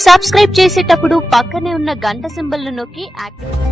Subscribe చేసేటప్పుడు పక్కనే ఉన్న గంట సింబల్ ను నొక్కి యాక్టివేట్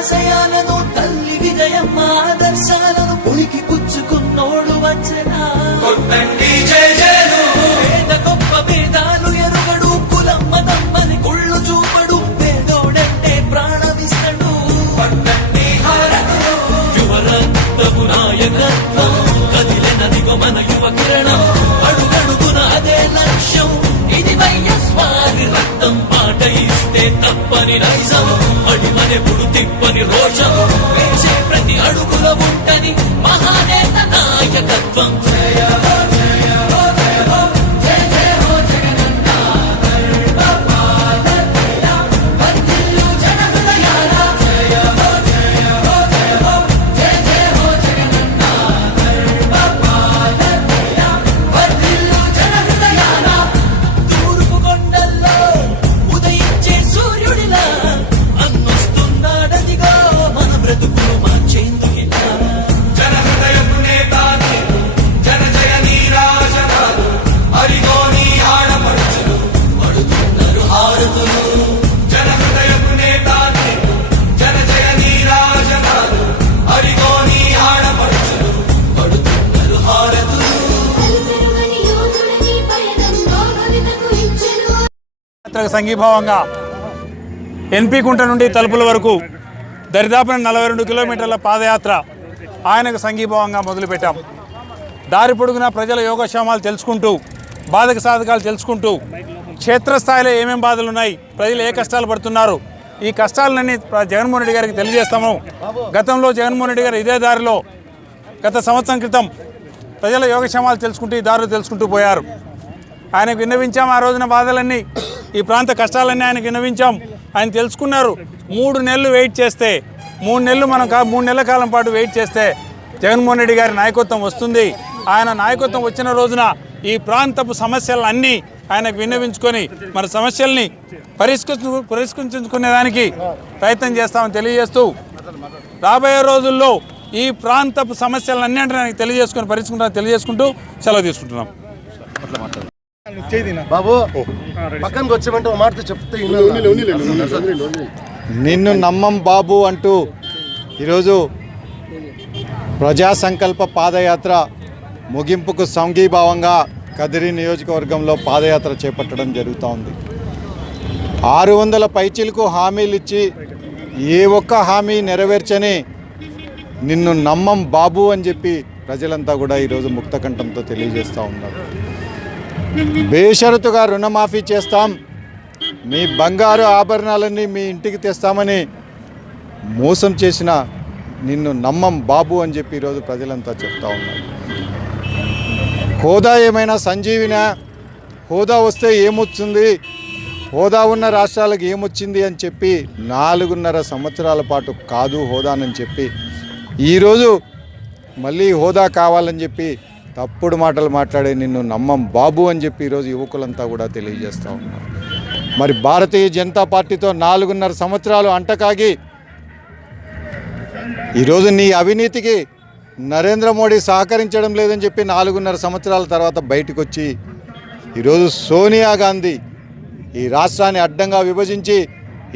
ఆశయాలను తల్లి విజయమ్మ ఆదర్శాలను పులికి పుచ్చుకున్నోడు వచ్చనా పేద గొప్ప భేదాలు ఎరుగడు కులమ్మ తమ్మని కుళ్ళు చూపడు పేదోడంటే ప్రాణమిస్తడు యువరక్తపు నాయకత్వం కదిలినదిగో మన యువ కిరణం అడుగడుగున అదే లక్ష్యం ఇది వైఎస్వారి రక్తం మాట ఇస్తే తప్పని నైజం అడిమనెప్పుడు తిప్పని రోషం వేసే ప్రతి అడుగుల ఉంటని మహానేత నాయకత్వం సంఘీభావంగా ఎన్పి కుంట నుండి తలుపుల వరకు దరిదాపున 42 కిలోమీటర్ల పాదయాత్ర ఆయనకు సంఘీభావంగా మొదలుపెట్టాం. దారి పొడుగున ప్రజల యోగక్షేమాలు తెలుసుకుంటూ బాధక సాధకాలు తెలుసుకుంటూ క్షేత్రస్థాయిలో ఏమేం బాధలు ఉన్నాయి, ప్రజలు ఏ కష్టాలు పడుతున్నారు, ఈ కష్టాలన్నీ జగన్మోహన్ రెడ్డి గారికి తెలియజేస్తాము. గతంలో జగన్మోహన్ రెడ్డి గారు ఇదే దారిలో గత సంవత్సరం క్రితం ప్రజల యోగక్షేమాలు తెలుసుకుంటూ ఈ దారులు తెలుసుకుంటూ పోయారు. ఆయనకు విన్నవించాం. ఆ రోజున బాధలన్నీ, ఈ ప్రాంత కష్టాలన్నీ ఆయనకు విన్నవించాం. ఆయన తెలుసుకున్నారు. 3 నెలలు వెయిట్ చేస్తే, 3 నెలలు మనం 3 నెలల కాలం పాటు వెయిట్ చేస్తే జగన్మోహన్ రెడ్డి గారి నాయకత్వం వస్తుంది. ఆయన నాయకత్వం వచ్చిన రోజున ఈ ప్రాంతపు సమస్యలన్నీ ఆయనకు విన్నవించుకొని మన సమస్యల్ని పరిష్కరించుకునేదానికి ప్రయత్నం చేస్తామని తెలియజేస్తూ రాబోయే రోజుల్లో ఈ ప్రాంతపు సమస్యలన్నింటినీ ఆయనకు తెలియజేసుకుంటూ సెలవు తీసుకుంటున్నాం. బాబు పక్కనకి వచ్చామంటే ఒక మాట చెప్తే నిన్ను నమ్మం బాబు అంటూ ఈరోజు ప్రజా సంకల్ప పాదయాత్ర ముగింపుకు సంఘీభావంగా కదిరి నియోజకవర్గంలో పాదయాత్ర చేపట్టడం జరుగుతూ ఉంది. 600 పైచిలకు హామీలు ఇచ్చి ఏ ఒక్క హామీ నెరవేర్చని నిన్ను నమ్మం బాబు అని చెప్పి ప్రజలంతా కూడా ఈరోజు ముక్తకంఠంతో తెలియజేస్తూ ఉన్నారు. బేషరతుగా రుణమాఫీ చేస్తాం, మీ బంగారు ఆభరణాలన్నీ మీ ఇంటికి తెస్తామని మోసం చేసిన నిన్ను నమ్మం బాబు అని చెప్పి ఈరోజు ప్రజలంతా చెప్తా ఉన్నారు. హోదా ఏమైనా సంజీవినా? హోదా వస్తే ఏమొచ్చింది, హోదా ఉన్న రాష్ట్రాలకు ఏమొచ్చింది అని చెప్పి 4.5 సంవత్సరాల పాటు కాదు హోదానని చెప్పి ఈరోజు మళ్ళీ హోదా కావాలని చెప్పి తప్పుడు మాటలు మాట్లాడే నిన్ను నమ్మం బాబు అని చెప్పి ఈరోజు యువకులంతా కూడా తెలియజేస్తూ ఉన్నారు. మరి భారతీయ జనతా పార్టీతో 4.5 సంవత్సరాలు అంటకాగి ఈరోజు నీ అవినీతికి నరేంద్ర మోడీ సహకరించడం లేదని చెప్పి 4.5 సంవత్సరాల తర్వాత బయటకు వచ్చి ఈరోజు సోనియా గాంధీ ఈ రాష్ట్రాన్ని అడ్డంగా విభజించి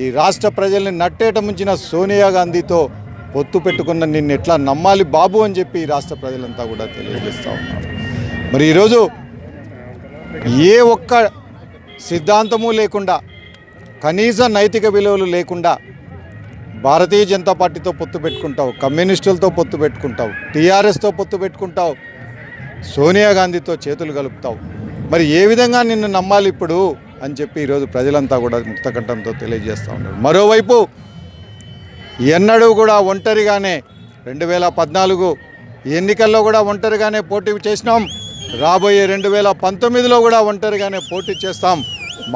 ఈ రాష్ట్ర ప్రజల్ని నట్టేట ముంచిన సోనియా గాంధీతో పొత్తు పెట్టుకున్న నిన్ను ఎట్లా నమ్మాలి బాబు అని చెప్పి ఈ రాష్ట్ర ప్రజలంతా కూడా తెలియజేస్తూ ఉన్నారు. మరి ఈరోజు ఏ ఒక్క సిద్ధాంతము లేకుండా, కనీస నైతిక విలువలు లేకుండా భారతీయ జనతా పార్టీతో పొత్తు పెట్టుకుంటావు, కమ్యూనిస్టులతో పొత్తు పెట్టుకుంటావు, టీఆర్ఎస్తో పొత్తు పెట్టుకుంటావు, సోనియా గాంధీతో చేతులు కలుపుతావు. మరి ఏ విధంగా నిన్ను నమ్మాలి ఇప్పుడు అని చెప్పి ఈరోజు ప్రజలంతా కూడా ముక్తకంఠంతో తెలియజేస్తూ ఉన్నారు. మరోవైపు ఎన్నడూ కూడా ఒంటరిగానే 2014 ఎన్నికల్లో కూడా ఒంటరిగానే పోటీ చేసినాం, రాబోయే 2019లో కూడా ఒంటరిగానే పోటీ చేస్తాం.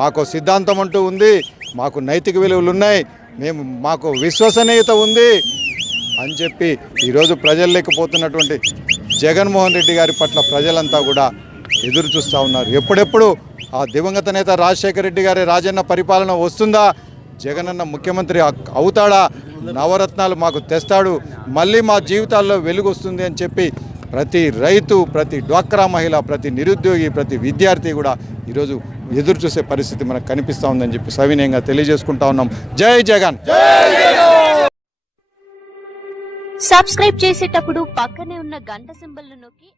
మాకు సిద్ధాంతం అంటూ ఉంది, మాకు నైతిక విలువలు ఉన్నాయి, మాకు విశ్వసనీయత ఉంది అని చెప్పి ఈరోజు ప్రజలు లేకపోతున్నటువంటి జగన్మోహన్ రెడ్డి గారి పట్ల ప్రజలంతా కూడా ఎదురు చూస్తూ ఉన్నారు. ఎప్పుడెప్పుడు ఆ దివంగత నేత రాజశేఖర రెడ్డి గారి రాజన్న పరిపాలన వస్తుందా, జగనన్న ముఖ్యమంత్రి అవుతాడా, నవరత్నాలు మాకు తెస్తాడు, మళ్ళీ మా జీవితాల్లో వెలుగు వస్తుంది అని చెప్పి ప్రతి రైతు, ప్రతి డ్వాక్రా మహిళ, ప్రతి నిరుద్యోగి, ప్రతి విద్యార్థి కూడా ఈరోజు ఎదురు చూసే పరిస్థితి మనకు కనిపిస్తూ ఉందని చెప్పి సవినయంగా తెలియజేసుకుంటా ఉన్నాం. జై జగన్. సబ్స్క్రైబ్ చేసేటప్పుడు పక్కనే ఉన్న గంట సింబల్ నొక్కి